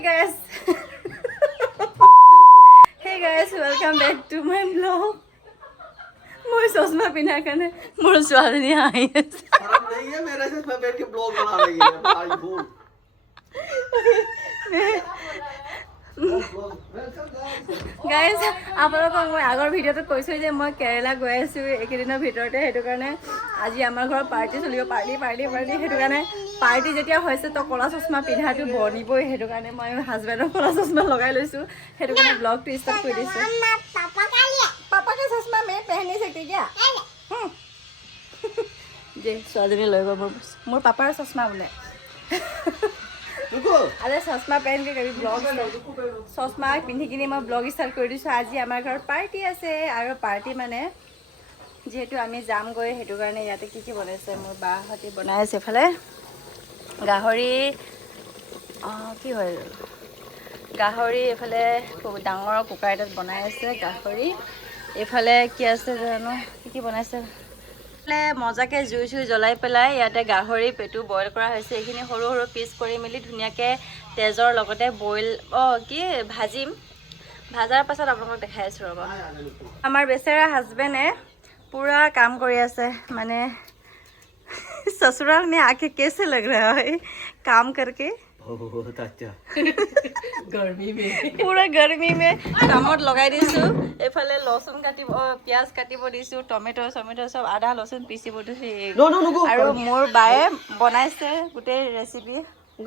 guys. Hey guys, welcome back to my vlog. मैं चश्मा पहना करने मुझे स्वाद नहीं आई है। शर्म नहीं है मेरे चश्मा पहन के ब्लॉग बना रही है भाई बोल। गाइस আপোনালোকক মই আগৰ ভিডিঅ'টো কৈছোঁ যে মই কেৰেলা গৈ আছোঁ এইকেইদিনৰ ভিতৰতে সেইটো কাৰণে আজি আমাৰ ঘৰত পাৰ্টি চলিব পাৰ্টি সেইটো কাৰণে পাৰ্টি যেতিয়া হৈছে তো ক'লা চশমা পিন্ধাটো বনিবই সেইটো কাৰণে মই হাজবেণ্ডৰ ক'লা চশমা লগাই লৈছোঁ সেইটো কাৰণে ব্লগটো ষ্টাৰ্ট কৰি দিছোঁ पापा का चश्मा मैं पहन नहीं सकती क्या जी ছোৱালীজনী লৈ গ'ল মোৰ পাপাৰ চশমা বোলে अरे चश्मा पहन के कभी ब्लॉग चश्मा पिंधि किनी मैं ब्लॉग स्टार्ट कर दिছোঁ আজি আমাৰ ঘৰত পাৰ্টি আছে আৰু পাৰ্টি মানে যেহেতু আমি যাম গৈ হেতু কাৰণে ইয়াতে কি বনাইছে মোৰ বাহতি বনাই আছে এফালে গাহৰি কি হয় গাহৰি এফালে ডাঙৰ কুকাৰ এটাত বনাই আছে গাহৰি এফালে কি আছে জানো কি বনাইছে মজাকে জুই জ্বলাই পেলাই ইয়াতে গাহৰি পেটু বইল কৰা হৈছে এইখিনি সৰু সৰু পিচ কৰি মিলি ধুনীয়াকে তেজৰ লগতে বইল কি ভাজিম ভাজাৰ পাছত আপোনালোকক দেখাই আছো ৰব আমাৰ বেচেৰা হাজবেণ্ডে পুৰা কাম কৰি আছে মানে ससुराल में आके कैसे लग रहा है काम करके बहुत अच्छा गर्मी में पूरा गर्मी में कामत लगाई दिसु एफाले लसुन काटिब प्याज काटिब दिसु टमेटो सब आधा लसुन पिसिब दिसु আৰু মোৰ বায়ে বনাইছে গুটে ৰেচিপি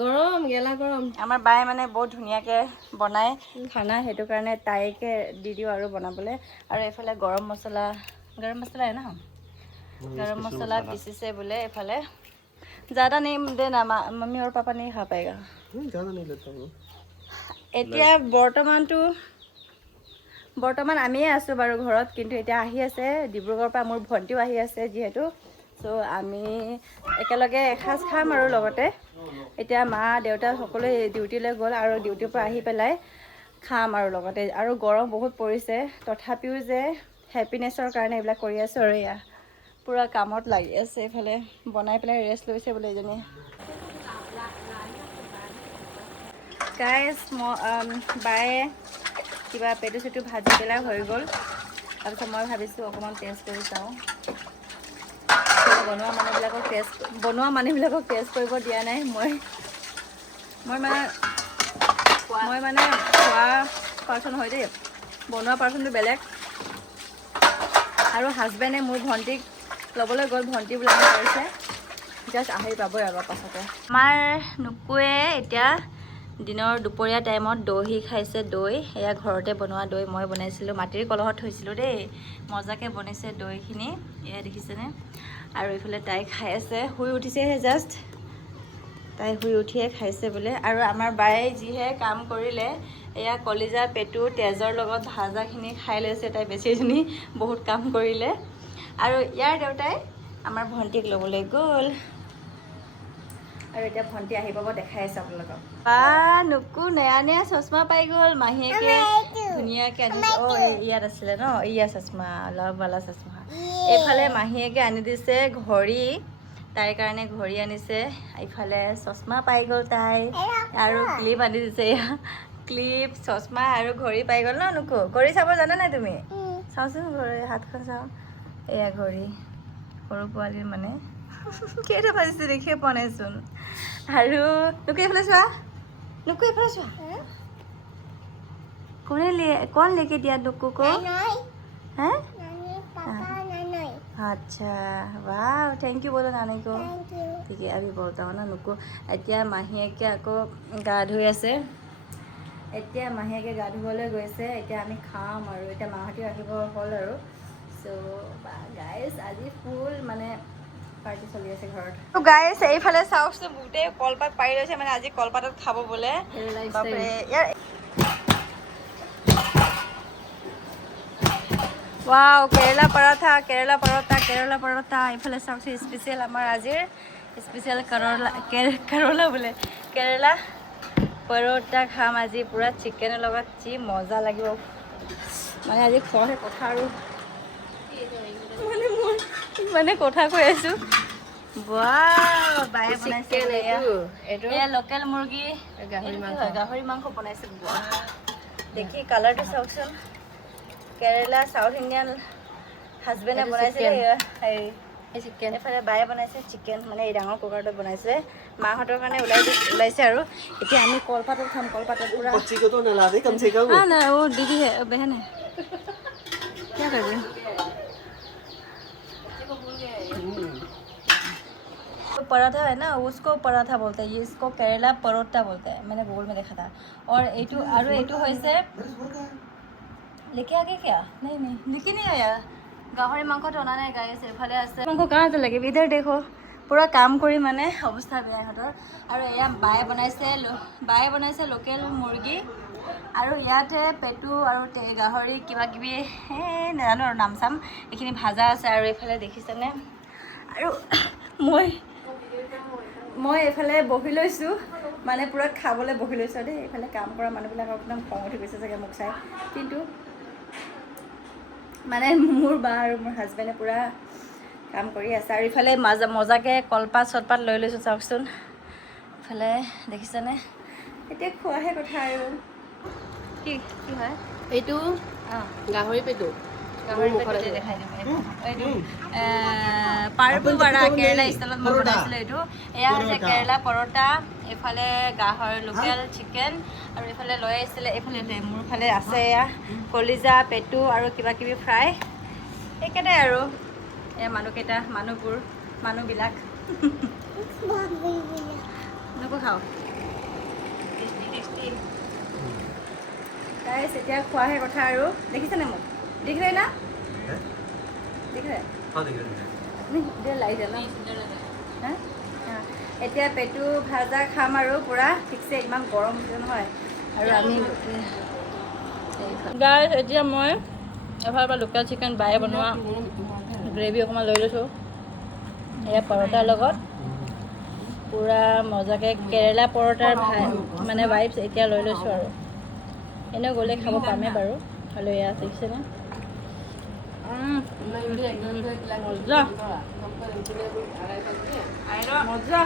গৰম গেলা গৰম আমাৰ বায়ে মানে বহুত ধুনিয়াকে বনায় খানা হেতু কাৰণে তাইকে দি দিও আৰু বনাবলে আৰু এফালে গৰম মছলা है ना गरम मसाला पीसीसे बोले एफाले ज़्यादा नहीं देना मम्मी और पापा नहीं खा पाएगा ज़्यादा नहीं लेता हूँ এতিয়া বৰ্তমান আমিয়ে আছো বাৰু ঘৰত কিন্তু এতিয়া আহি আছে ডিব্ৰুগড়ৰ পৰা মোৰ ভণ্টিও আহি আছে যেহেতু সো আমি একেলগে এখাজ খাম আৰু লগতে এতিয়া মা দেউতা সকলো ডিউটিলৈ গ'ল আৰু ডিউটিৰ পৰা আহি পেলাই খাম আৰু লগতে আৰু গৰম বহুত পৰিছে তথাপিও যে হ্যাপিনেছৰ কাৰণে এইবিলাক কৰি আছো আৰু ইয়া পুৰা কামত লাগি আছে এফালে বনাই পেলাই ৰেষ্ট লৈছে বোলে এজনী গাইস বায়ে কিবা পেটু চেটু ভাজি পেলাই হৈ গ'ল তাৰপিছত মই ভাবিছোঁ অকণমান টেষ্ট কৰি চাওঁ বনোৱা মানুহবিলাকক টেষ্ট কৰিব দিয়া নাই মই মানে খোৱা পাৰ্চন হয় দেই বনোৱা পাৰ্চনটো বেলেগ আৰু হাজবেণ্ডে মোৰ ভণ্টিক ল'বলৈ গ'ল ভণ্টি বোলে কৰিছে জাষ্ট আহি পাবই আৰু পাছতে আমাৰ নুকুৱে এতিয়া দিনৰ দুপৰীয়া টাইমত দহি খাইছে দৈ এয়া ঘৰতে বনোৱা দৈ মই বনাইছিলোঁ মাটিৰ কলহত থৈছিলোঁ দেই মজাকে বনাইছে দৈখিনি এয়া দেখিছেনে আৰু এইফালে তাই খাই আছে শুই উঠিছেহে জাষ্ট তাই শুই উঠিয়ে খাইছে বোলে আৰু আমাৰ বায়ে যিহে কাম কৰিলে এয়া কলিজা পেটু তেজৰ লগত ভাজাখিনি খাই লৈছে তাই বেছিজনী বহুত কাম কৰিলে আৰু ইয়াৰ দেউতাই আমাৰ ভণ্টিক ল'বলৈ গ'ল আৰু এতিয়া ভণ্টি আহি পাব দেখাই আছে আপোনালোকক নুকু নয়া চশমা পাই গ'ল মাহীয়েকে ধুনীয়াকে আনিছে ইয়াত আছিলে ন ইয়া চশমা লাভৱালা চশমা এইফালে মাহীয়েকে আনি দিছে ঘড়ী তাইৰ কাৰণে ঘড়ী আনিছে এইফালে চশমা পাই গ'ল তাই আৰু ক্লিপ আনি দিছে ক্লিপ চশমা আৰু ঘড়ী পাই গ'ল ন নুকু ঘড়ী চাব জানা নাই তুমি চাওচোন ঘড়ী হাতখন চাওঁ এয়া ঘড়ী সৰু পোৱালীৰ মানে কেইটা বাজিছে দেখিয়ে পোৱা নাইচোন আৰু নুকু এইফালে চোৱা कौन लेके दिया नुक्कू को हैं अच्छा वाह थैंक यू बोलो नानी को ठीक है अभी बोलता हूँ ना नुक्कू এতিয়া মাহীয়েকে আকৌ গা ধুই আছে এতিয়া মাহীয়েকে গা ধুবলৈ গৈছে এতিয়া আমি খাম আৰু এতিয়া মাহঁতে আহিব হ'ল আৰু সো গাইস আজি ফুল মানে পাৰ্টি চলি আছে ঘৰত তো গাইস এইফালে চাওকচোন বুটে কলপাত পাৰি লৈছে মানে আজি কলপাতত খাব বোলে বাপৰে ইয়াৰ वाव केरला पराठा इफाले सबसे स्पेशल आमार आजिर स्पेशल करोला बोले केरला परोठा खाम आज पूरा चिकेन लगत जी मजा लगे माने आज खा कथा माने कथा কৈ আছো বাহ বায়ে বনাইছে চিকেন এয়া এইটো এয়া লোকেল মুৰ্গী গাহৰি এইটো কি মাংস। হয়? গাহৰি মাংস বনাইছে বাহ দেখি কালাৰটো চাওকচোন কেৰেলা সাউথ ইণ্ডিয়ান হাজবেণ্ডে এইটো বনাইছে chicken। হেৰি এই চিকেন এফালে বায়ে বনাইছে চিকেন মানে এই ডাঙৰ কুকাৰটোত বনাইছে মাহঁতৰ কাৰণে ওলাইছে আৰু এতিয়া আমি কলপাতত খাম কলপাতত পুৰা बच्ची को तो नला दे कम से कम हाँ ना वो दीदी है बहन है क्या कर रही तो पराठा है ना उसको पराठा बोलते हैं ये इसको केरला परोटा बोलते हैं मैंने गूगल में देखा था और एटू और एटू होइसे लेके आगे क्या नहीं नहीं लेके नहीं आया गाहरी मांस तो अना नहीं गाइस एफाले আছে মাংস कहाँ से लगे इधर देखो পুৰা কাম কৰি মানে অৱস্থা বেয়া ইহঁতৰ আৰু এয়া বায়ে বনাইছে লোকেল মুৰ্গী আৰু ইয়াতে পেটু আৰু গাহৰি কিবা কিবি নাজানো আৰু নাম চাম এইখিনি ভাজা আছে আৰু এইফালে দেখিছেনে আৰু মই এইফালে বহি লৈছোঁ মানে পুৰা খাবলৈ বহি লৈছোঁ দেই এইফালে কাম কৰা মানুহবিলাকৰ একদম খং উঠি গৈছে চাগে মোক চাই কিন্তু মানে মোৰ বা আৰু মোৰ হাজবেণ্ডে পুৰা কাম কৰি আছে আৰু ইফালে মজাকৈ কলপাত চলপাত লৈ লৈছোঁ চাওকচোন ইফালে দেখিছেনে এতিয়া খোৱাহে কথা আৰু কি কি হয় এইটো অঁ গাহৰি পেটু গাহৰি পেটুতে দেখাই দিম এইটো পাৰপু বাৰা কেৰেলা ষ্টাইলত মই বনাইছিলোঁ এইটো এয়া হৈছে কেৰেলা পৰঠা এইফালে গাহৰি লোকেল চিকেন আৰু এইফালে লৈ আহিছিলে এইফালে মোৰ ফালে আছে এয়া কলিজা পেটু আৰু কিবা কিবি ফ্ৰাই সেইকেইটাই আৰু এয়া মানুহবিলাক নকো খাওঁ টেষ্টি গাইছ এতিয়া খোৱাহে কথা আৰু দেখিছেনে মোক দেখিলে না দেখিলে हाँ देख रहे हैं ইধৰ লাগিছে ন হা এতিয়া পেটু ভাজা খাম আৰু পুৰা ঠিকছে ইমান গৰম হৈছে নহয় আৰু আমি গাইছ এতিয়া মই এফালৰ পৰা লোকেল চিকেন বায়ে বনোৱা গ্ৰেভি অকণমান লৈ লৈছোঁ এয়া পৰঠাৰ লগত পুৰা মজাকৈ কেৰেলা পৰঠাৰ মানে ভাইবছ এতিয়া লৈ লৈছোঁ আৰু এনেও গ'লে খাব পামেই বাৰু হ'লেও এয়া দেখিছেনে মজা মজা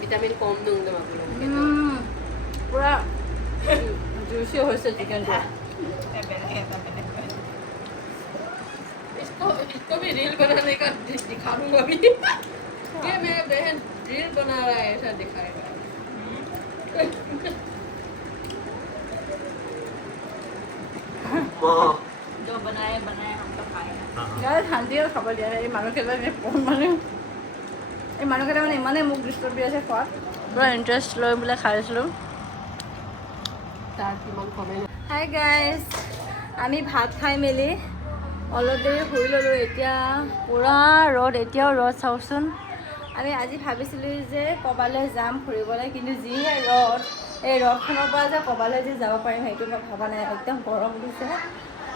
ভিটামিন কম দিওঁ দে পুৰা জুচি হৈছে চিকেনটো इसको भी रील बनाने का दिखा दूंगा अभी ये मेरा बहन रील बना रहा है ऐसा दिखाएगा जो बनाए हम तो खाएगा শান্তিৰে খাব দিয়া এই মানুহকেইটা মানে ইমানেই মোক ডিষ্টাৰ্ব দি আছে খোৱাত পুৰা ইণ্টাৰেষ্ট লৈ বোলে খাইছিলোঁ তাৰ কিমান কমে হাই গাইজ আমি ভাত খাই মেলি অলপ দেৰি শুই ল'লোঁ এতিয়া পুৰা ৰ'দ এতিয়াও ৰ'দ চাওকচোন আমি আজি ভাবিছিলোঁ যে ক'ৰবালৈ যাম ফুৰিবলৈ কিন্তু যিহে ৰ'দ এই ৰ'দখনৰ পৰা যে ক'ৰবালৈ যে যাব পাৰিম সেইটো মই ভবা নাই একদম গৰম দিছে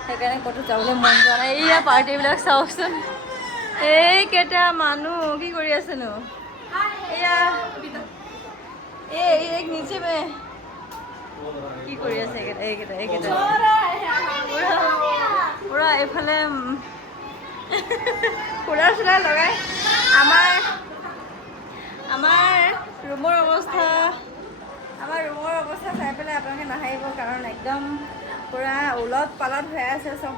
সেইকাৰণে ক'তো যাবলৈ মন যোৱা নাই এয়া পাৰ্টিবিলাক চাওকচোন এইকেইটা মানুহ কি কৰি আছেনো এয়া এই নিচে মে কি কৰি আছে এইকেইটা পুৰা এইফালে ফুৰা চুৰা লগাই আমাৰ ৰুমৰ অৱস্থা চাই পেলাই আপোনালোকে নাহাৰিব কাৰণ একদম পুৰা ওলট পালট হৈ আছে চব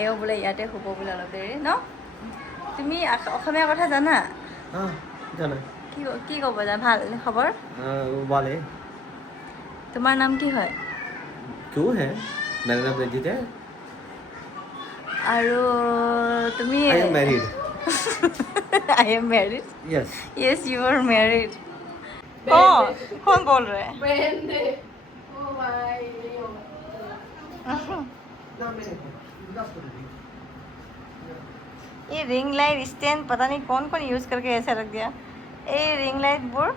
এও বোলে ইয়াতে শুব বোলে অলপ দেৰি ন তুমি অসমীয়া কথা জানা हाँ जाना কি ক'ব যা ভাল খবৰ वाले তোমাৰ নাম কি হয় क्यों है मेरा नाम रंजित है আৰু তুমি I am married I am married yes yes you are married कौन बोल रहे हैं बहन ने ओ भाई ये रिंग लाइट स्टैंड पता नहीं कौन यूज करके ऐसा रख दिया এই ৰিং লাইটবোৰ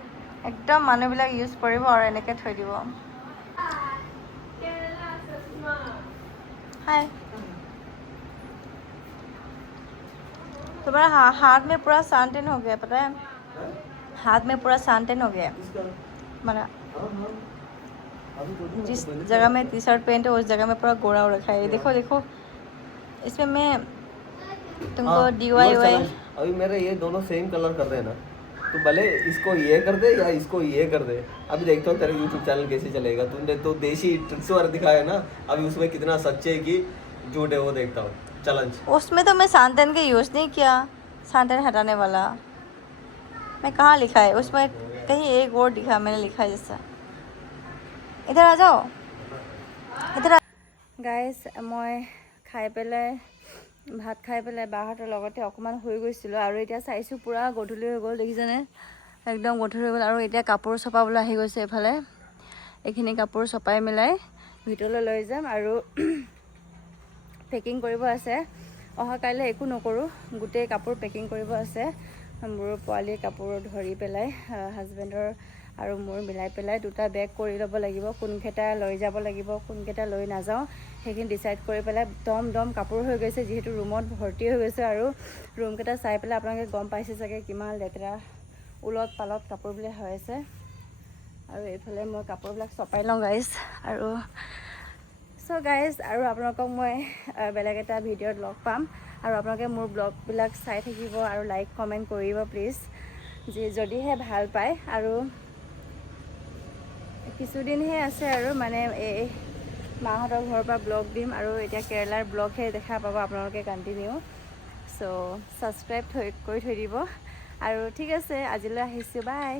একদম মানুহবিলাক ইউজ কৰিব আৰু এনেকৈ থৈ দিব हाय तुम्हारा हाथ में पूरा सनटैन हो गया पता है हाथ में पूरा सनटैन हो गया इसका हमारा। हाँ हाँ अभी तो जिस जगह में टी शर्ट पहनते उस जगह में पूरा गोरा हो रखा है। देखो देखो इसमें मैं तुमको DIY अभी मेरे ये दोनों सेम कलर कर रहे हैं ना, तो भले इसको ये कर दे या इसको ये कर दे, अभी देखता हूँ तेरा यूट्यूब चैनल कैसे चलेगा। तूने तो देसी ट्रिक्स वाला दिखाया ना, अभी उसमें कितना सच्चे की झूठ है वो देखता हूँ। चैलेंज उसमें तो मैं सनटैन का यूज़ नहीं किया, सनटैन हटाने वाला मैं कहाँ लिखा है उसमें, कहीं एक और दिखा मैंने लिखा है जैसा। इधर आ जाओ इधर। गाइस মই খাই পেলাই ভাত খাই পেলাই বাহঁতৰ লগতে অকণমান শুই গৈছিলোঁ আৰু এতিয়া চাইছোঁ পূৰা গধূলি হৈ গ'ল দেখিছেনে, একদম গধূলি হৈ গ'ল। আৰু এতিয়া কাপোৰ চপাবলৈ আহি গৈছে এইফালে, এইখিনি কাপোৰ চপাই মেলাই ভিতৰলৈ লৈ যাম আৰু পেকিং কৰিব আছে। অহা কাইলৈ একো নকৰোঁ, গোটেই কাপোৰ পেকিং কৰিব আছে। মোৰ পোৱালীৰ কাপোৰ ধৰি পেলাই হাজবেণ্ডৰ আৰু মোৰ মিলাই পেলাই দুটা বেগ কৰি ল'ব লাগিব। কোনকেইটা লৈ যাব লাগিব কোনকেইটা লৈ নাযাওঁ সেইখিনি ডিচাইড কৰি পেলাই দম দম কাপোৰ হৈ গৈছে, যিহেতু ৰুমত ভৰ্তি হৈ গৈছে। আৰু ৰুমকেইটা চাই পেলাই আপোনালোকে গম পাইছে চাগে কিমান লেতেৰা উলট পালট কাপোৰবিলাক হৈ আছে। আৰু এইফালে মই কাপোৰবিলাক চপাই লওঁ গাইজ। আৰু চ' গাইজ আৰু আপোনালোকক মই বেলেগ এটা ভিডিঅ'ত লগ পাম। আৰু আপোনালোকে মোৰ ব্লগবিলাক চাই থাকিব আৰু লাইক কমেণ্ট কৰিব প্লিজ, যদিহে ভাল পায়। আৰু কিছুদিনহে আছে আৰু মানে এই মাহঁতৰ ঘৰৰ পৰা ব্লগ দিম, আৰু এতিয়া কেৰেলাৰ ব্লগহে দেখা পাব আপোনালোকে কণ্টিনিউ। চ' ছাবস্ক্ৰাইব কৰি থৈ দিব। আৰু ঠিক আছে আজিলৈ আহিছোঁ, বাই।